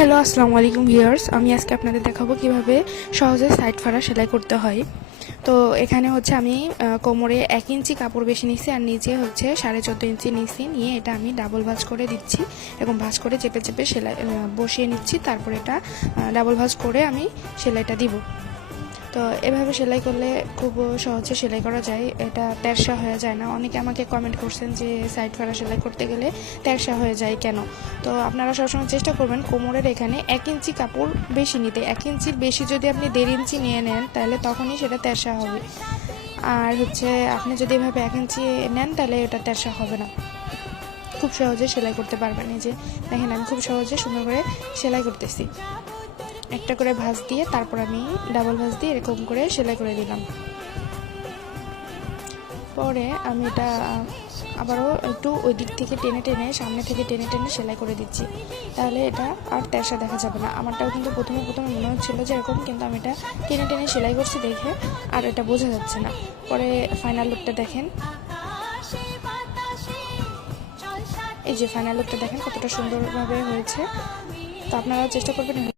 Hello, আসসালামু আলাইকুম viewers. আমি আজকে আপনাদের দেখাবো কিভাবে সহজে সাইড ফাড়া সেলাই করতে হয়। তো এখানে হচ্ছে আমি কোমরে 1 ইঞ্চি কাপড় বেশি নিচ্ছি আর নিচে হচ্ছে 14.5 ইঞ্চি নিচ্ছি। নিয়ে এটা আমি ডাবল ভাঁজ করে দিচ্ছি। এরকম ভাঁজ করে চেপে চেপে সেলাই বসিয়ে নিচ্ছি। তারপর এটা ডাবল ভাঁজ করে আমি সেলাইটা দিব। তো এভাবে সেলাই করলে খুব সহজে সেলাই করা যায়, এটা তেরসা হয়ে যায় না। অনেকে আমাকে কমেন্ট করছেন যে সাইড ফাড়া সেলাই করতে গেলে তেরসা হয়ে যায় কেন। তো আপনারা সবসময় চেষ্টা করবেন কোমরের এখানে 1 ইঞ্চি কাপড় বেশি নিতে। 1 ইঞ্চির বেশি যদি আপনি 1.5 ইঞ্চি নিয়ে নেন তাহলে তখনই সেটা তেরসা হবে। আর হচ্ছে আপনি যদি এভাবে 1 ইঞ্চি নেন তাহলে এটা তেরসা হবে না, খুব সহজে সেলাই করতে পারবেন। এই যে দেখেন আমি খুব সহজে সুন্দর করে সেলাই করতেছি। একটা করে ভাঁজ দিয়ে তারপর আমি ডাবল ভাঁজ দিয়ে এরকম করে সেলাই করে দিলাম। পরে আমি এটা আবারও একটু ওই দিক থেকে টেনে টেনে সামনে থেকে টেনে টেনে সেলাই করে দিচ্ছি, তাহলে এটা আর তেরসা দেখা যাবে না। আমারটাও কিন্তু প্রথমে মনে হচ্ছিলো যে এরকম, কিন্তু আমি এটা টেনে টেনে সেলাই করছি দেখে আর এটা বোঝা যাচ্ছে না। পরে ফাইনাল লুকটা দেখেন, এই যে ফাইনাল লুকটা দেখেন কতটা সুন্দরভাবে হয়েছে। তো আপনারা চেষ্টা করবেন।